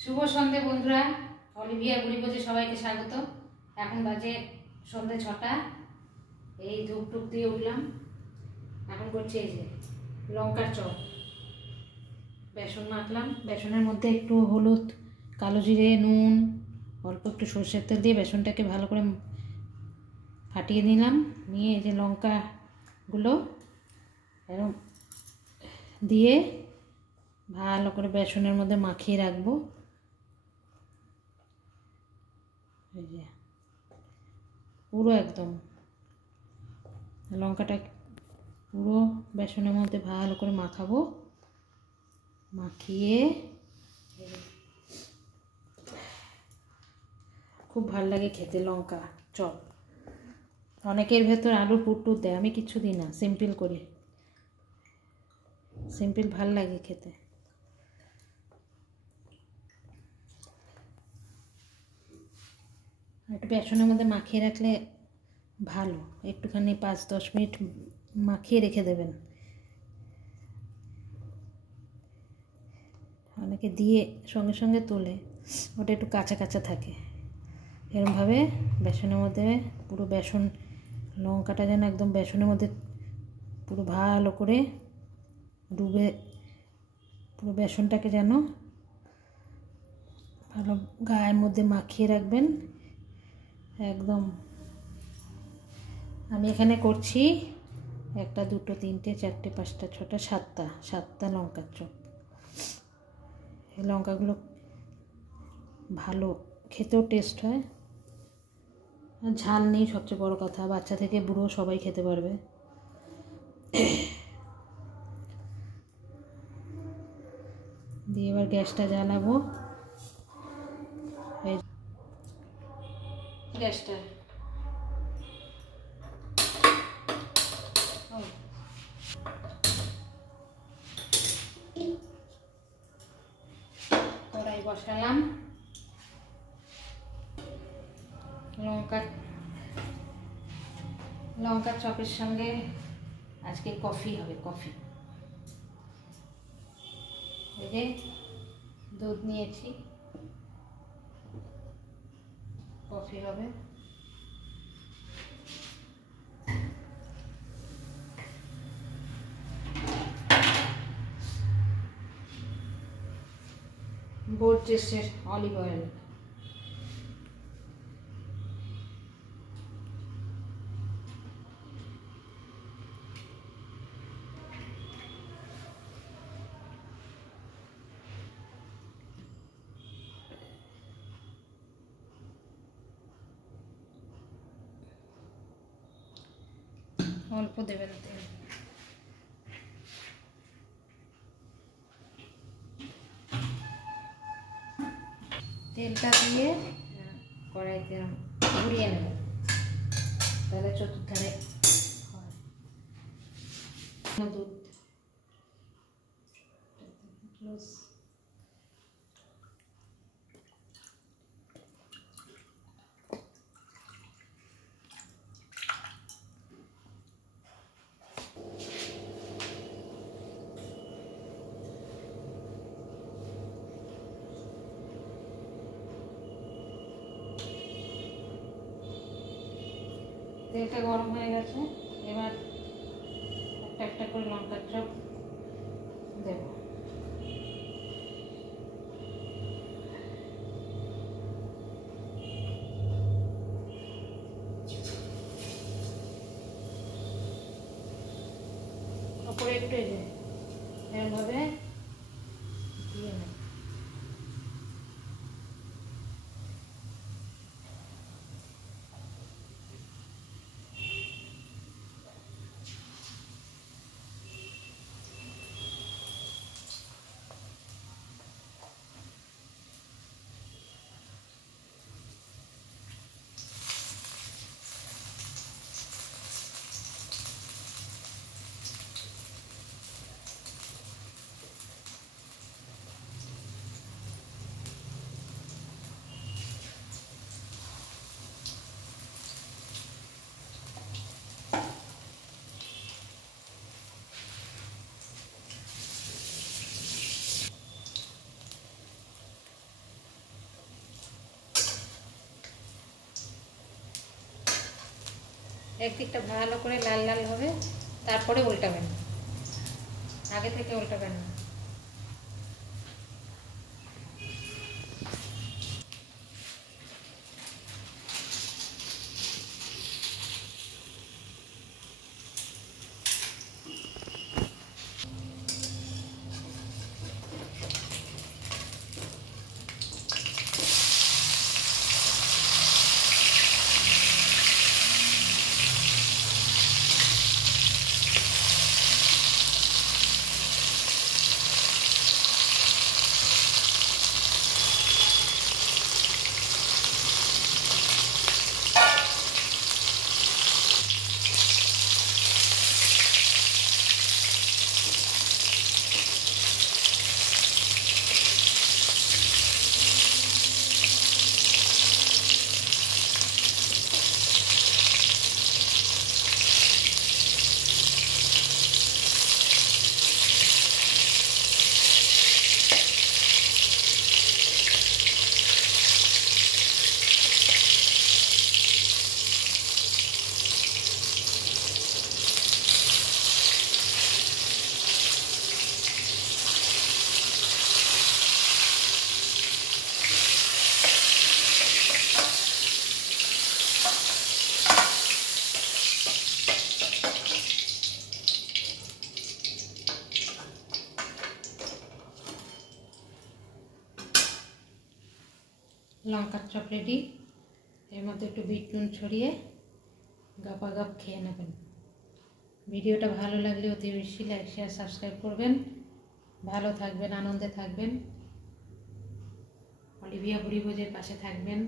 শুভ সন্ধে বন্ধুরা, অলিভিয়া বুড়িপোজে সবাইকে স্বাগত। এখন বাজে সন্ধে 6টা। এই ধূপ টুপ দিয়ে উঠলাম। এখন করছি এই যে লঙ্কার চপ। বেসন মাখলাম, বেসনের মধ্যে একটু হলুদ, কালো জিরে, নুন, অল্প একটু সরষের তেল দিয়ে বেসনটাকে ভালো করে ফাটিয়ে নিলাম। নিয়ে এই যে লঙ্কাগুলো এরকম দিয়ে ভালো করে বেসনের মধ্যে মাখিয়ে রাখবো। এই যে পুরো একদম লঙ্কাটা পুরো বেসনের মধ্যে ভালো করে মাখাবো। মাখিয়ে খুব ভালো লাগে খেতে লঙ্কা চপ। অনেকের ভেতর আলু পুর দেয়, আমি কিচ্ছু দিই না, সিম্পল করে, সিম্পল ভাল লাগে খেতে। একটু বেসনের মধ্যে মাখিয়ে রাখলে ভালো, একটুখানি 5-10 মিনিট মাখিয়ে রেখে দেবেন। অনেকে দিয়ে সঙ্গে সঙ্গে তোলে, ওটা একটু কাঁচা কাঁচা থাকে। এরকমভাবে বেসনের মধ্যে পুরো বেসন, লঙ্কাটা যেন একদম বেসনের মধ্যে পুরো ভালো করে ডুবে, পুরো বেসনটাকে যেন ভালো গায়ের মধ্যে মাখিয়ে রাখবেন একদম। আমি এখানে করছি 1, 2, 3, 4, 5, 6, 7টা লঙ্কার চপ। এই লঙ্কাগুলো ভালো, খেতেও টেস্ট হয়, আর ঝাল নেই, সবচেয়ে বড় কথা। বাচ্চা থেকে বুড়ো সবাই খেতে পারবে। দিয়ে এবার গ্যাসটা জ্বালাবো। গ্যাসটা কড়াই বসালাম। লঙ্কার চপের সঙ্গে আজকে কফি হবে, কফি। এই যে দুধ নিয়েছি, কফি হবে। বোর্জেসের অলিভ অয়েল। অল্প দেবেন তেল। তেলটা দিয়ে কড়াইতে ঘুরিয়ে নেব, তাহলে চতুর্ধারে হয়। দুধ তেলটা গরম হয়ে গেছে। এবার একটা একটা করে লঙ্কার চপ দেব। ওপরে একটু এরকমভাবে দিয়ে নেব। একদিকটা ভালো করে লাল লাল হবে, তারপরে উল্টাবেন, আগে থেকে উল্টাবেন না। লঙ্কার চপ রেডি। এর মধ্যে একটু বিট নুন ছড়িয়ে গাপাগাপ খেয়ে নেবেন। ভিডিওটা ভালো লাগলে অতি বেশি লাইক শেয়ার সাবস্ক্রাইব করবেন। ভালো থাকবেন, আনন্দে থাকবেন, অলিভিয়া বুড়ি ভোজের পাশে থাকবেন।